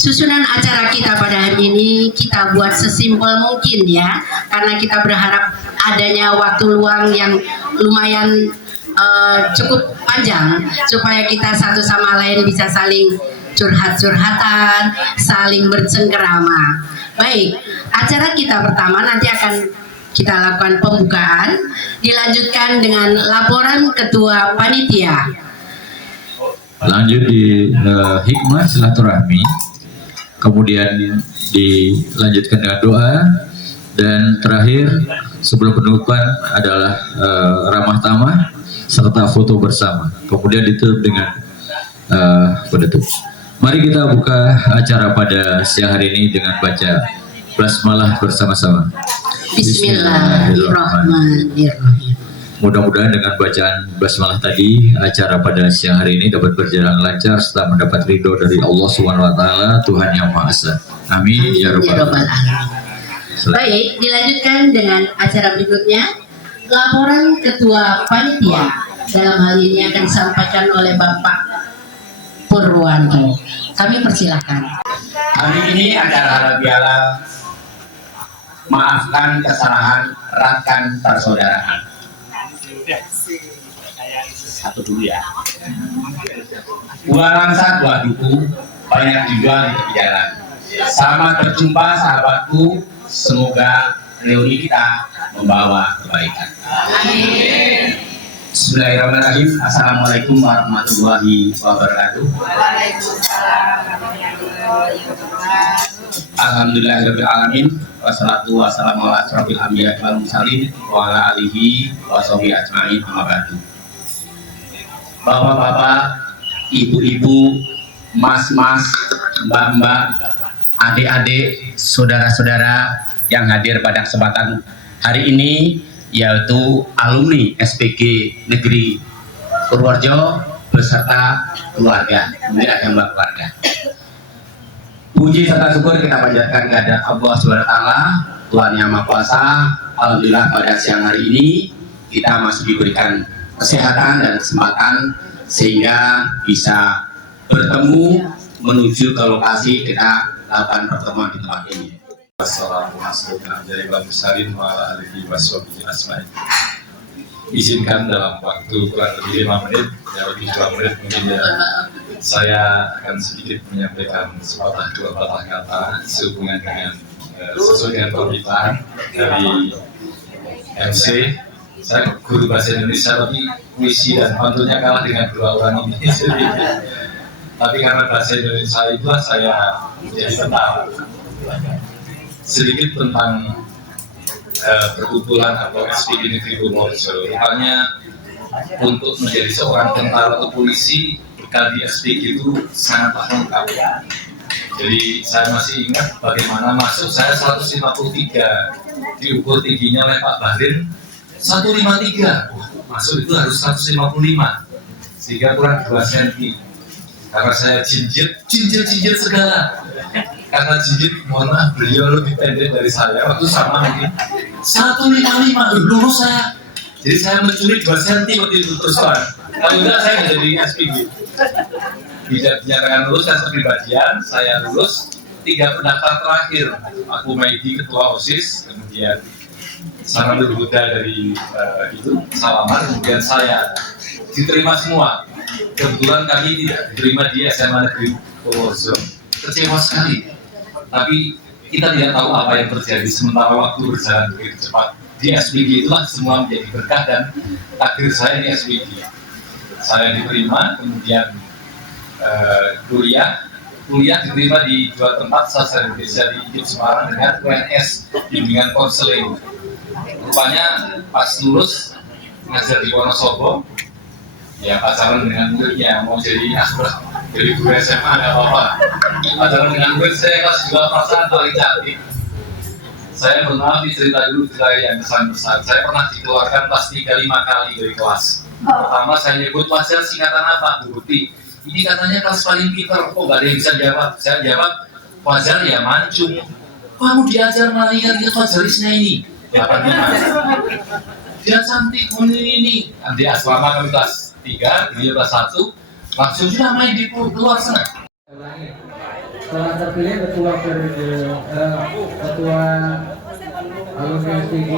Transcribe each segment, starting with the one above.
Susunan acara kita pada hari ini kita buat sesimpel mungkin ya, karena kita berharap adanya waktu luang yang lumayan cukup panjang supaya kita satu sama lain bisa saling curhat-curhatan, saling bercengkerama. Baik, acara kita pertama nanti akan kita lakukan pembukaan, dilanjutkan dengan laporan ketua panitia. Lanjut di hikmah silaturahmi, kemudian dilanjutkan dengan doa, dan terakhir sebelum penutupan adalah ramah tamah serta foto bersama. Kemudian ditutup dengan penutup. Mari kita buka acara pada siang hari ini dengan baca basmalah bersama-sama. Bismillahirrahmanirrahim. Mudah-mudahan dengan bacaan basmalah tadi, acara pada siang hari ini dapat berjalan lancar serta mendapat ridho dari Allah Subhanahu wa taala, Tuhan Yang Maha Esa. Amin ya rabbal alamin. Baik, dilanjutkan dengan acara berikutnya. Laporan ketua panitia dalam hal ini akan disampaikan oleh Bapak Purwanto. Kami persilahkan. Hari ini adalah halal bihalal maafkan kesalahan, eratkan persaudaraan. Satu dulu ya. Dua rangsa, dua duku, banyak dijual di tepi jalan. Selamat berjumpa sahabatku, semoga reuni kita membawa kebaikan. Amin. Bismillahirrahmanirrahim. Assalamualaikum warahmatullahi wabarakatuh. Alhamdulillahirrahmanirrahim. Wassalatu wassalamu ala asrofil anbiya wal mursalin wa ala alihi wa sahbihi ajma'in, amma ba'du. Bapak-bapak, ibu-ibu, mas-mas, mbak-mbak, adik-adik, saudara-saudara yang hadir pada kesempatan hari ini, yaitu alumni SPG Negeri Purworejo beserta keluarga, kemudian ada mbak keluarga. Puji serta syukur kita panjatkan kepada Allah Subhanahu wa taala, Tuhan Yang Maha Kuasa. Alhamdulillah pada siang hari ini kita masih diberikan kesehatan dan kesempatan sehingga bisa bertemu menuju ke lokasi kita lakukan pertemuan di tempat ini. Izinkan dalam waktu kurang lebih 5 menit, ya lebih 2 menit mungkin ya, saya akan sedikit menyampaikan sepatah dua patah kata sehubungan dengan sesuai dengan permintaan dari MC. Saya guru bahasa Indonesia, tapi puisi dan pantunnya kalah dengan dua orang ini. Tapi karena bahasa Indonesia itulah saya menjadi tentara. Sedikit tentang perkumpulan atau SPG Negeri Purworejo. Rupanya untuk menjadi seorang tentara atau polisi bekal di SPG itu sangat lengkap. Jadi saya masih ingat bagaimana masuk saya 153, diukur tingginya oleh Pak Bahrin 153, masuk itu harus 155, sehingga kurang 2 cm. Karena saya jinjit segala. Karena jinjit, mohon maaf, beliau lebih pendek dari saya, waktu sama mungkin 155, lurus saya. Jadi saya mencuri 2 cm waktu itu terus terang. Kalau enggak saya nggak jadi SPG. Tidak dinyatakan lulus, saya kepribadian, saya lulus 3 pendaftar terakhir. Aku Maidi, ketua OSIS, kemudian Sanadul Huda dari itu, Salaman, kemudian saya diterima semua. Kebetulan kami tidak diterima di SMA Negeri Purworejo. Kecewa sekali. Tapi kita tidak tahu apa yang terjadi, sementara waktu berjalan begitu cepat. Di SPG itulah semua menjadi berkah dan takdir saya di SPG. Saya diterima, kemudian kuliah diterima di 2 tempat sastra Indonesia di IJIP Semarang dengan UNS bimbingan konseling. Rupanya pas lulus ngajar di Wonosobo, ya pacaran dengan muridnya, mau jadi asbak, jadi guru SMA nggak apa-apa. Pacaran dengan murid saya kelas 2 perasaan paling cantik. Saya pernah cerita dulu cerita yang besar-besar. Saya pernah dikeluarkan kelas 3-5 kali dari kelas. Pertama saya nyebut wajar singkatan apa, Bu Ruti. Ini katanya kelas paling pintar, kok nggak ada yang bisa jawab. Saya jawab, wajar ya mancung. Kamu diajar malah ingat wajar ini. Dapat dia cantik, ini. Di asrama kami kelas 3, beliau kelas 1. Langsung sudah main di luar sana. setelah terpilih ketua ketua alumni SPG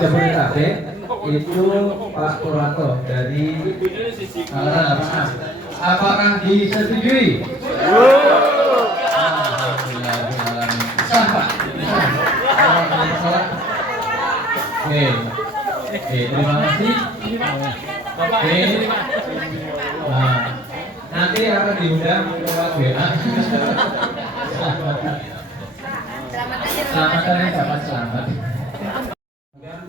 Jabodetabek itu Pak Purwanto dari apakah disetujui? Salah Pak. Salah. Oke, terima kasih. Oke. Nah, nanti akan diundang lewat WA. Selamat hari dapat selamat. Kemudian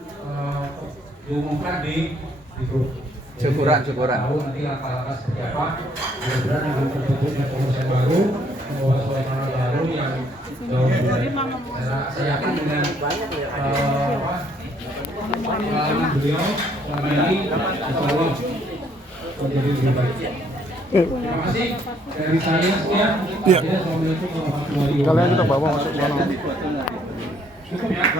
diumumkan di grup. Syukuran. Tahu nanti langkah-langkah seperti apa. Mudah-mudahan dengan terbentuknya pengurus baru, membawa suasana baru yang jauh lebih baik. Saya yakin dengan pengalaman beliau selama ini, insya Allah menjadi lebih baik. Terima kasih dari saya sekian. Iya. Assalamualaikum warahmatullahi wabarakatuh. Kalian kita bawa masuk sana. Cukup ya.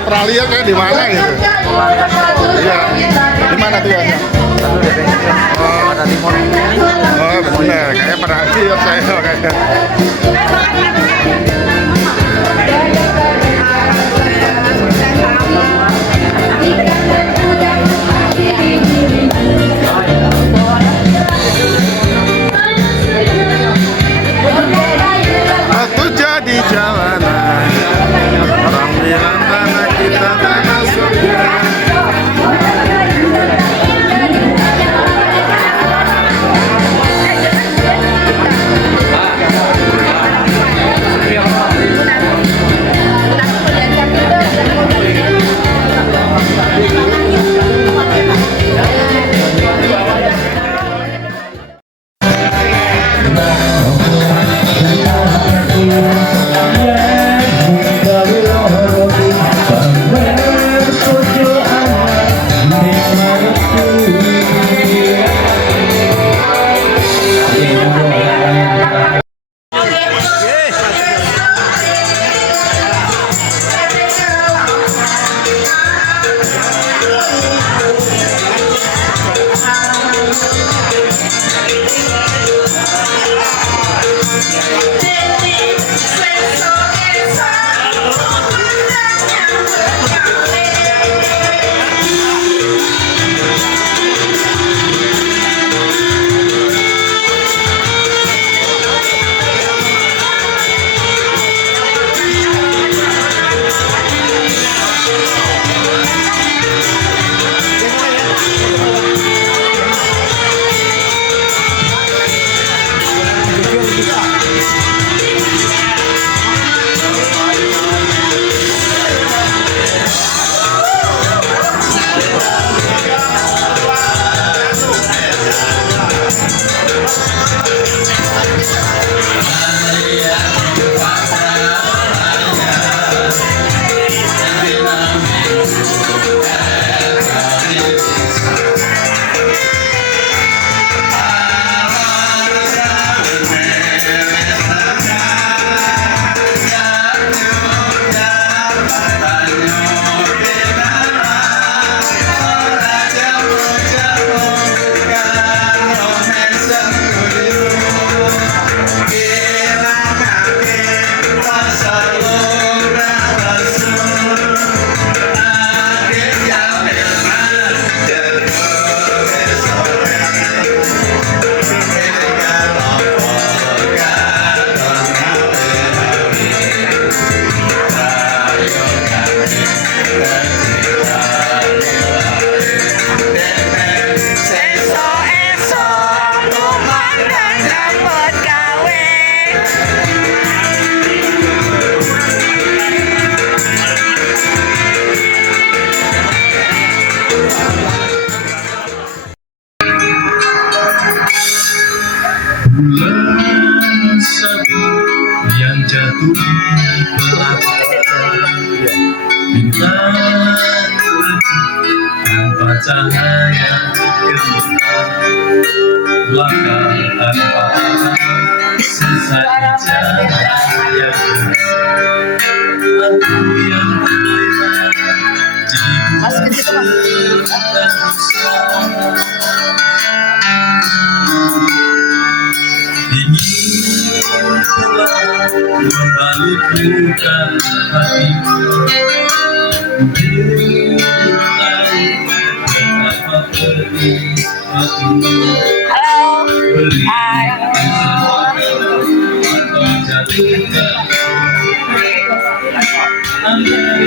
Pernah lihat kayak di mana gitu? Iya, di mana tuh ya? Oh, benar, kayak pernah lihat saya kayaknya. Waktu jadi jalanan, orang bilang tanah kita tanah surga. jatuh bintang tanpa cahaya gemilang, langkah tanpa sesat di jalan yang aku yang terlena ingin pulang membalut luka hatiku, pulang betapa pedih hatimu. Beri atau jatuhkan andai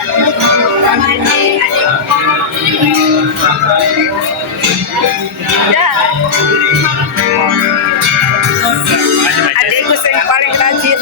aku tahu Adikku yang paling rajin.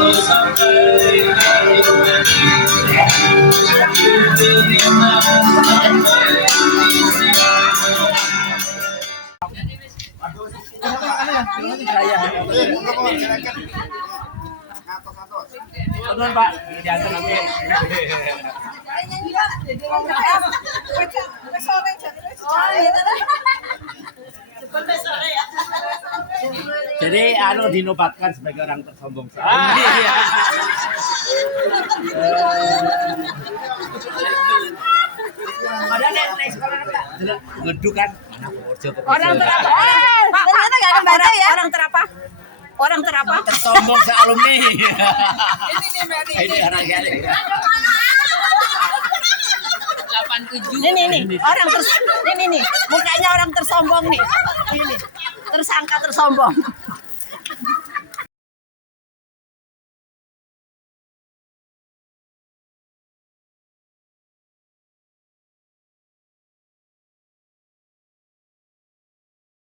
kalau sampai akhir terima sampai Jadi dinobatkan sebagai orang tersombong. Padahal naik sekolah gedung kan. Orang terapa? Ternyata nggak ada baca ya. Orang terapa? Orang terapa? Tersombong se-alumni. Ini orang gale. Ini orang ini mukanya orang tersombong nih. Ini tersangka tersombong.